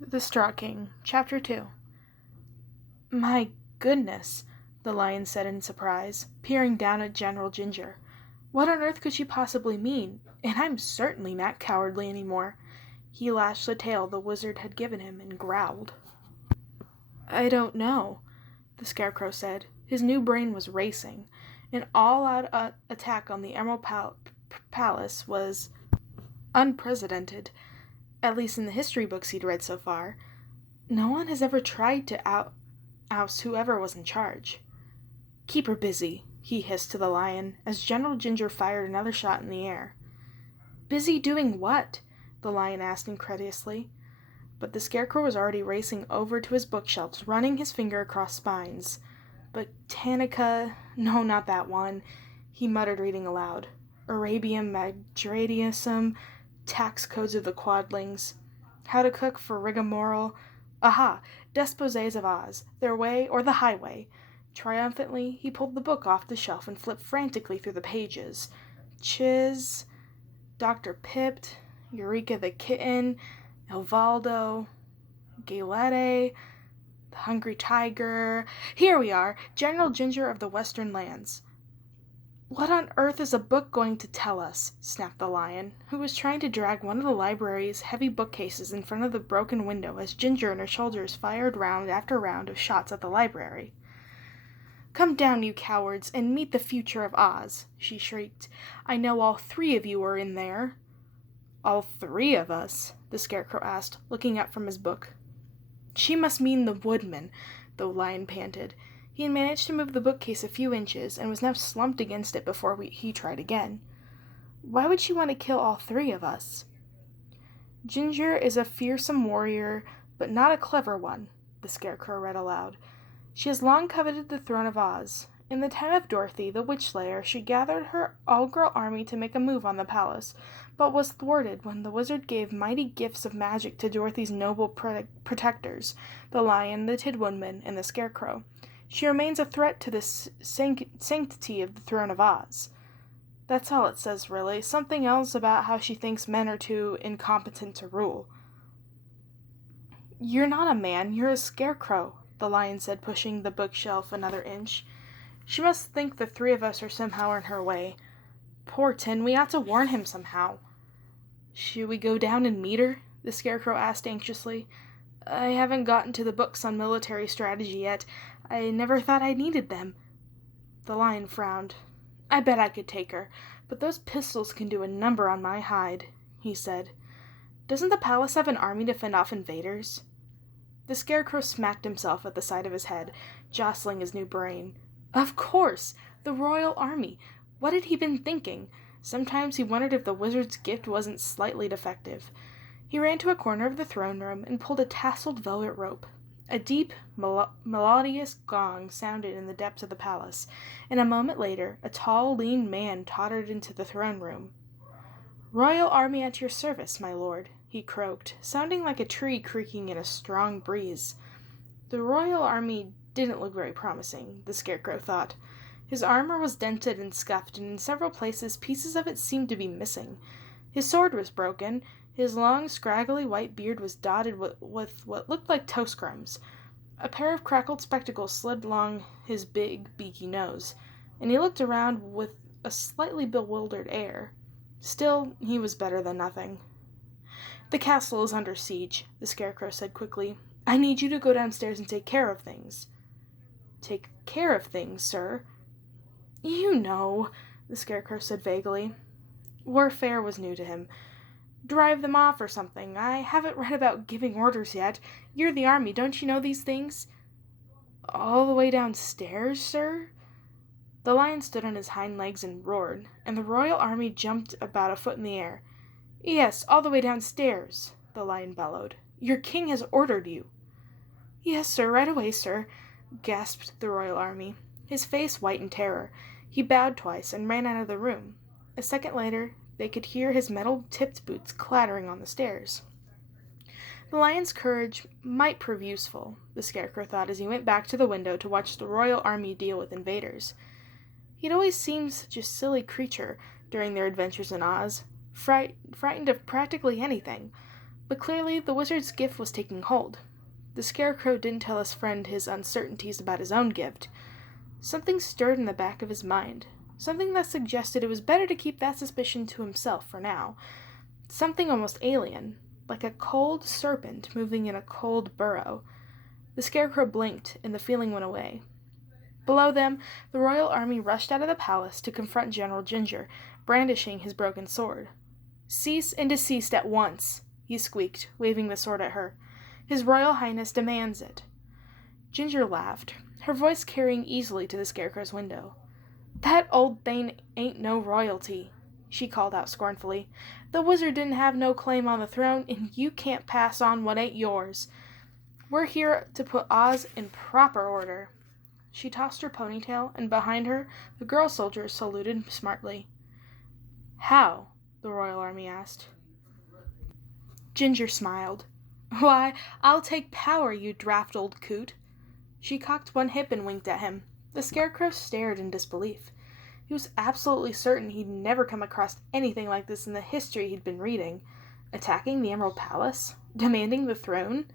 The Straw King, Chapter 2. My goodness, the lion said in surprise, peering down at General Ginger. What on earth could she possibly mean? And I'm certainly not cowardly anymore. He lashed the tail the wizard had given him and growled. I don't know, the Scarecrow said. His new brain was racing. An all-out attack on the Emerald Palace was unprecedented, at least in the history books he'd read so far. No one has ever tried to oust whoever was in charge. Keep her busy, he hissed to the lion, as General Ginger fired another shot in the air. Busy doing what? The lion asked incredulously. But the Scarecrow was already racing over to his bookshelves, running his finger across spines. Botanica... No, not that one, he muttered, reading aloud. Arabium Magradiusum, Tax Codes of the Quadlings, How to Cook for Rigmarole. Aha! Desposés of Oz, Their Way or the Highway. Triumphantly, he pulled the book off the shelf and flipped frantically through the pages. Chiz, Dr. Pipt, Eureka the Kitten, Elvaldo, Galette, the Hungry Tiger. Here we are, General Ginger of the Western Lands. What on earth is a book going to tell us? Snapped the lion, who was trying to drag one of the library's heavy bookcases in front of the broken window as Ginger and her soldiers fired round after round of shots at the library. Come down, you cowards, and meet the future of Oz, she shrieked. I know all three of you are in there. All three of us? The Scarecrow asked, looking up from his book. She must mean the woodman, the lion panted. He had managed to move the bookcase a few inches and was now slumped against it before he tried again. Why would she want to kill all three of us? Ginger is a fearsome warrior, but not a clever one, the Scarecrow read aloud. She has long coveted the throne of Oz. In the time of Dorothy, the Witch Slayer, she gathered her all-girl army to make a move on the palace, but was thwarted when the wizard gave mighty gifts of magic to Dorothy's noble protectors, the lion, the Tin Woodman, and the Scarecrow. She remains a threat to the sanctity of the throne of Oz. That's all it says, really. Something else about how she thinks men are too incompetent to rule. You're not a man, you're a scarecrow, the lion said, pushing the bookshelf another inch. She must think the three of us are somehow in her way. Poor Tin, we ought to warn him somehow. Should we go down and meet her? The Scarecrow asked anxiously. I haven't gotten to the books on military strategy yet. I never thought I needed them. The lion frowned. I bet I could take her, but those pistols can do a number on my hide, he said. Doesn't the palace have an army to fend off invaders? The Scarecrow smacked himself at the side of his head, jostling his new brain. Of course! The royal army! What had he been thinking? Sometimes he wondered if the wizard's gift wasn't slightly defective. He ran to a corner of the throne room and pulled a tasseled velvet rope. A deep, melodious gong sounded in the depths of the palace, and a moment later a tall, lean man tottered into the throne room. Royal army at your service, my lord, he croaked, sounding like a tree creaking in a strong breeze. The royal army didn't look very promising, the Scarecrow thought. His armor was dented and scuffed, and in several places pieces of it seemed to be missing. His sword was broken. His long, scraggly white beard was dotted with what looked like toast crumbs. A pair of crackled spectacles slid along his big, beaky nose, and he looked around with a slightly bewildered air. Still, he was better than nothing. The castle is under siege, the Scarecrow said quickly. I need you to go downstairs and take care of things. Take care of things, sir? You know, the Scarecrow said vaguely. Warfare was new to him. Drive them off or something. I haven't read about giving orders yet. You're the army, don't you know these things? All the way downstairs, sir? The lion stood on his hind legs and roared, and the royal army jumped about a foot in the air. Yes, all the way downstairs, the lion bellowed. Your king has ordered you. Yes, sir, right away, sir, gasped the royal army. His face white in terror. He bowed twice and ran out of the room. A second later, they could hear his metal-tipped boots clattering on the stairs. The lion's courage might prove useful, the Scarecrow thought as he went back to the window to watch the royal army deal with invaders. He'd always seemed such a silly creature during their adventures in Oz, frightened of practically anything. But clearly the wizard's gift was taking hold. The Scarecrow didn't tell his friend his uncertainties about his own gift. Something stirred in the back of his mind, something that suggested it was better to keep that suspicion to himself for now. Something almost alien, like a cold serpent moving in a cold burrow. The Scarecrow blinked, and the feeling went away. Below them, the royal army rushed out of the palace to confront General Ginger, brandishing his broken sword. "Cease and desist at once," he squeaked, waving the sword at her. "His Royal Highness demands it." Ginger laughed, her voice carrying easily to the Scarecrow's window. "That old thing ain't no royalty," she called out scornfully. "The wizard didn't have no claim on the throne, and you can't pass on what ain't yours. We're here to put Oz in proper order." She tossed her ponytail, and behind her, the girl soldiers saluted smartly. "How?" the royal army asked. Ginger smiled. "Why, I'll take power, you draft old coot." She cocked one hip and winked at him. The Scarecrow stared in disbelief. He was absolutely certain he'd never come across anything like this in the history he'd been reading. Attacking the Emerald Palace? Demanding the throne?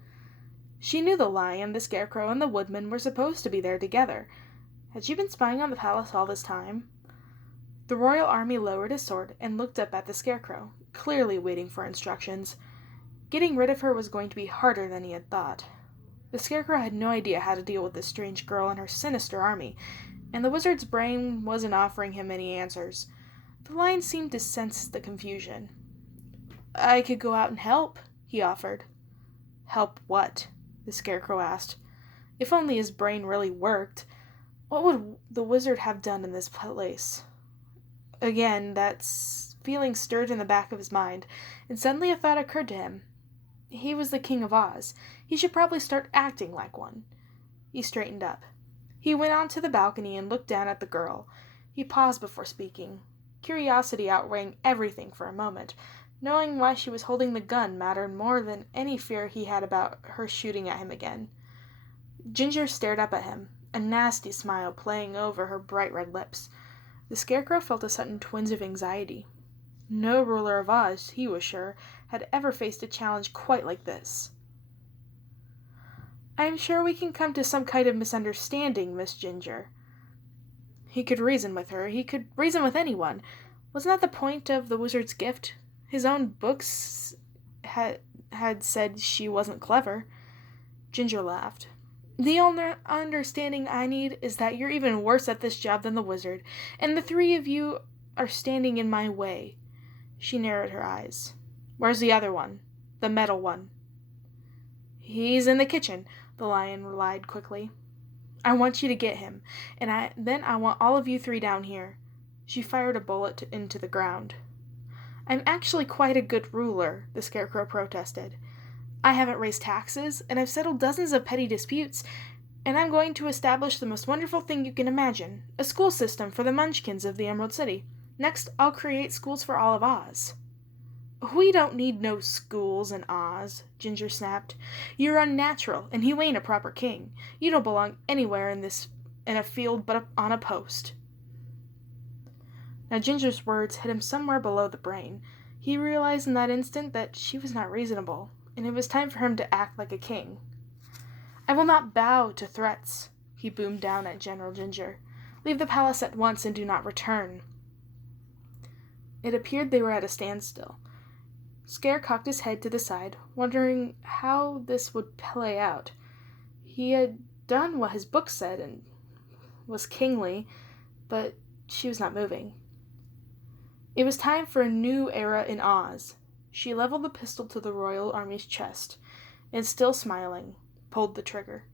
She knew the Lion, the Scarecrow, and the Woodman were supposed to be there together. Had she been spying on the palace all this time? The royal army lowered his sword and looked up at the Scarecrow, clearly waiting for instructions. Getting rid of her was going to be harder than he had thought. The Scarecrow had no idea how to deal with this strange girl and her sinister army, and the wizard's brain wasn't offering him any answers. The Lion seemed to sense the confusion. "I could go out and help," he offered. "Help what?" the Scarecrow asked. If only his brain really worked. What would the wizard have done in this place? Again, that feeling stirred in the back of his mind, and suddenly a thought occurred to him. He was the King of Oz. He should probably start acting like one. He straightened up. He went onto the balcony and looked down at the girl. He paused before speaking, curiosity outweighing everything for a moment. Knowing why she was holding the gun mattered more than any fear he had about her shooting at him again. Ginger stared up at him, a nasty smile playing over her bright red lips. The Scarecrow felt a sudden twinge of anxiety. No ruler of Oz, he was sure, had ever faced a challenge quite like this. "I'm sure we can come to some kind of misunderstanding, Miss Ginger." He could reason with her. He could reason with anyone. Wasn't that the point of the wizard's gift? His own books had said she wasn't clever. Ginger laughed. "The only understanding I need is that you're even worse at this job than the wizard, and the three of you are standing in my way." She narrowed her eyes. "Where's the other one? The metal one?" "He's in the kitchen," the Lion lied quickly. "I want you to get him, and then I want all of you three down here." She fired a bullet into the ground. "I'm actually quite a good ruler," the Scarecrow protested. "I haven't raised taxes, and I've settled dozens of petty disputes, and I'm going to establish the most wonderful thing you can imagine, a school system for the Munchkins of the Emerald City. Next, I'll create schools for all of Oz." "We don't need no schools in Oz," Ginger snapped. "You're unnatural, and you ain't a proper king. You don't belong anywhere in a field but on a post." Now Ginger's words hit him somewhere below the brain. He realized in that instant that she was not reasonable, and it was time for him to act like a king. "I will not bow to threats," he boomed down at General Ginger. "Leave the palace at once and do not return." It appeared they were at a standstill. Scare cocked his head to the side, wondering how this would play out. He had done what his book said and was kingly, but she was not moving. It was time for a new era in Oz. She leveled the pistol to the royal army's chest, and still smiling, pulled the trigger.